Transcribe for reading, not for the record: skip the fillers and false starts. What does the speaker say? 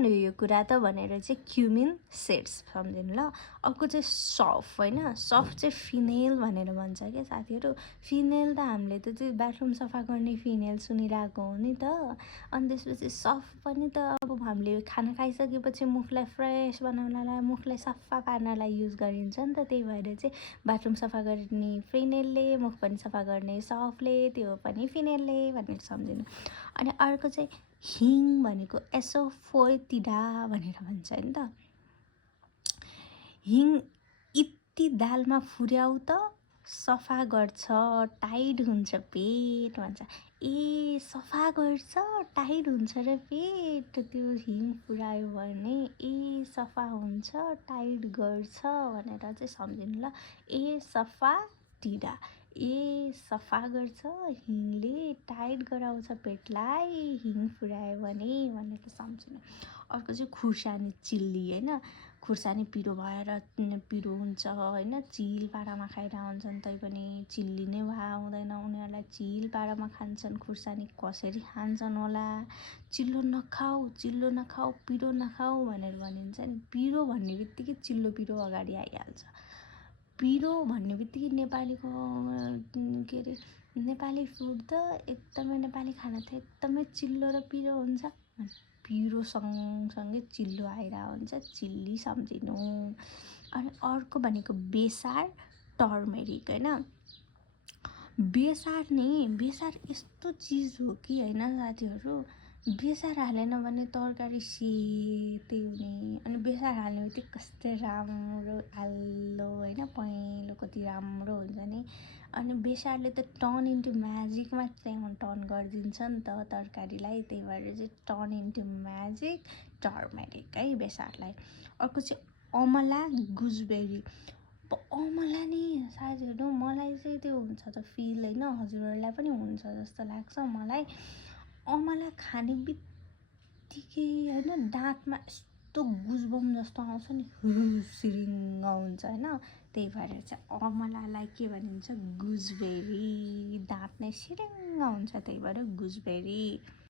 Common हो यो कुरा त भनेर चाहिँ क्युमिन सिड्स सम्झिनु ल। अर्को चाहिँ सफ होइन, सफ चाहिँ फिनेल भनेर भन्छ क्या साथीहरू। फिनेल त हामीले त चाहिँ बाथरुम सफा गर्ने फिनेल सुनिरहेको हो नि त। अनि त्यसपछि सफ पनि त अब हामीले खाना खाइसकेपछि मुखलाई फ्रेस बनाउनलाई, मुखलाई सफा पार्नलाई युज गरिन्छ नि त। त्यही भएर चाहिँ बाथरुम सफा गर्ने फिनेलले, मुख पनि सफा गर्ने सफले, त्यो पनि फिनेलले भनेर सम्झिनु। अनि अर्को चाहिँ हिङ भनेको एसोफोएटिडा भनेर भन्छ नि त। हिङ यति दालमा फुर्याउ त सफा गर्छ, टाइट हुन्छ पेट भन्छ। ए सफा गर्छ, टाइट हुन्छ र पेट, त्यो हिङ फुरायो भने ए सफा हुन्छ, टाइट गर्छ भनेर चाहिँ सम्झिनु ल। ए सफा टिडा, ए सफा गर्छ हिङले, टाइट गराउँछ पेटलाई, हिङ फुरायो भने भनेर सम्झिनु। अर्को चाहिँ खुर्सानी चिल्ली होइन, खुर्सानी पिरो भएर पिरो हुन्छ होइन, चिल पारामा खाइरहेको हुन्छन् तैपनि चिल्ली नै भए हुँदैन, उनीहरूलाई चिल पारामा खान्छन्। खुर्सानी कसरी खान्छन् होला, चिल्लो नखाऊ पिरो नखाऊ भनेर भनिन्छ नि। पिरो भन्ने बित्तिकै चिल्लो पिरो अगाडि आइहाल्छ। पिरो भन्ने बित्तिकै नेपालीको के अरे नेपाली फुड त एकदमै, नेपाली खाना त एकदमै चिल्लो र पिरो हुन्छ। पिरो सँगसँगै चिल्लो आइरहेको हुन्छ, चिल्ली सम्झिनु। अनि अर्को भनेको बेसार टर्मेरिक होइन। बेसार यस्तो चिज हो कि होइन साथीहरू, बेसार हालेन भने तरकारी सेतै हुने। अनि बेसार हाल्ने बित्तिकै कस्तो राम्रो आलो होइन, पहेँलो कति राम्रो हुन्छ नि। अनि बेसारले त टर्न इन्टु म्याजिकमा चाहिँ टर्न गरिदिन्छ नि त तरकारीलाई। त्यही भएर चाहिँ टर्न इन्टु म्याजिक टर्मेरिक है बेसारलाई। अर्को चाहिँ अमला गुजबेरी। अमला नि साथीहरू मलाई चाहिँ त्यो हुन्छ त फिल होइन, हजुरहरूलाई पनि हुन्छ जस्तो लाग्छ मलाई। अमला खाने बित्तिकै होइन दाँतमा यस्तो गुजबम जस्तो आउँछ नि, सिरिङ्ग हुन्छ होइन। त्यही भएर चाहिँ अमलालाई के भनिन्छ, गुजबेरी। दाँत नै सिरिङ्ग हुन्छ, त्यही भएर गुजबेरी।